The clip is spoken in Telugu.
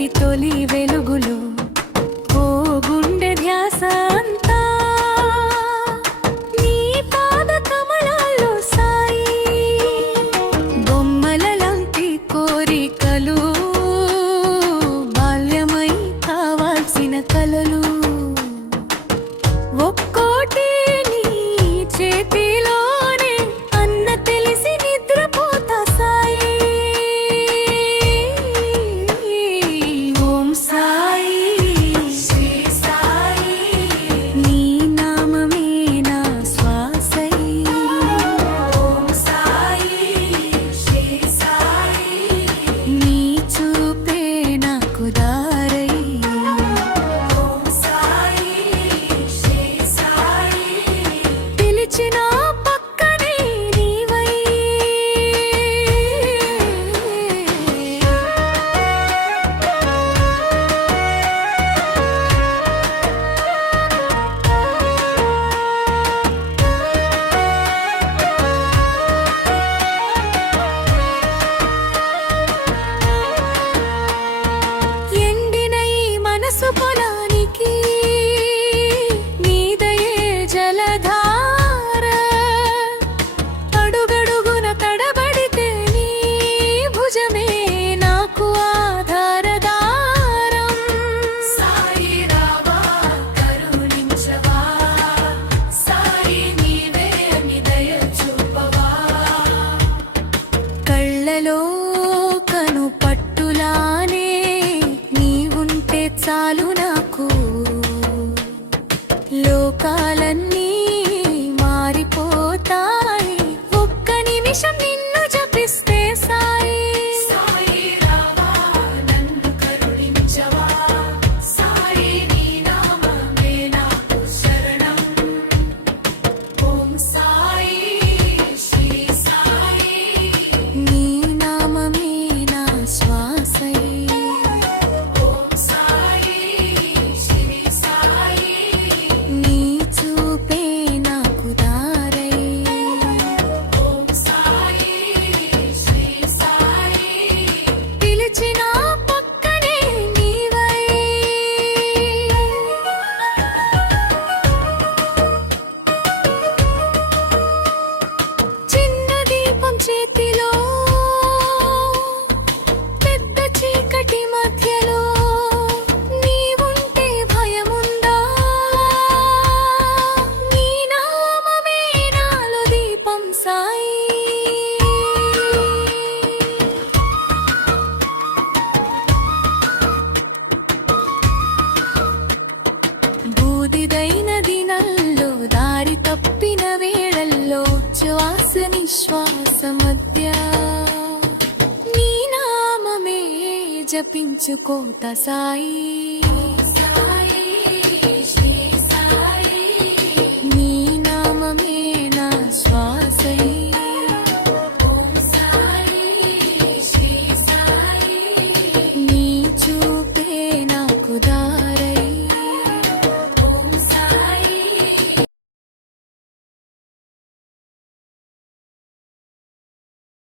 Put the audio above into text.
నాటి తొలి వెలుగులు ఓ గుండె ధ్యాస అంతా నీ పాద కమలాల్లో సాయి బొమ్మల లాంటి కోరికలు బాల్యమై కావాల్సిన కలలు ఒక్కోటి నీ చేతిలోనే అన్న తెలిసి నిద్రపోతా సాయి ఓం సాయి శ్రీ సాయి నీ నామమే నా శ్వాసై ఓం సాయి శ్రీ సాయి నీ చూపే నాకు దారై ఓం సాయి శ్రీ సాయి పిలిచిన పక్కనే నీవై ఎండిన ఈ మనసు పొలానికి నీదయే జలధార అడుగడుగున తడబడితే నీ భుజమే నాకు ఆధారదారం సాయి రావా కరుణించవా సాయి నీవే అని దయ చూపవా కళ్ళలో కను పట్టులానే నీ ఉంటే చాలు నాకు లోకాలన్నీ మారిపోతాయి ఒక్క నిమిషం నిన్ను జపిస్తే సాయి సాయి రావా నన్ను కరుణించవా సాయి నీ నామమే నాకు శరణం ఓం సాయి శ్రీ సాయి నీ నామమే నా శ్వాసై ఓం సాయి శ్రీ సాయి నీ చూపే నాకు దారై ఓం సాయి శ్రీ సాయి పిలిచిన పక్కనే నీవై చిన్న దీపం చేతిలో పెద్ద చీకటి మధ్యలో నీవుంటే భయముందా నీ నామమే నాలో దీపం సాయి బూదిదైన దినాల్లో దారి తప్పిన వేళల్లో శ్వాస నిశ్వాస మధ్య నీ నామమే జపించుకోత సాయి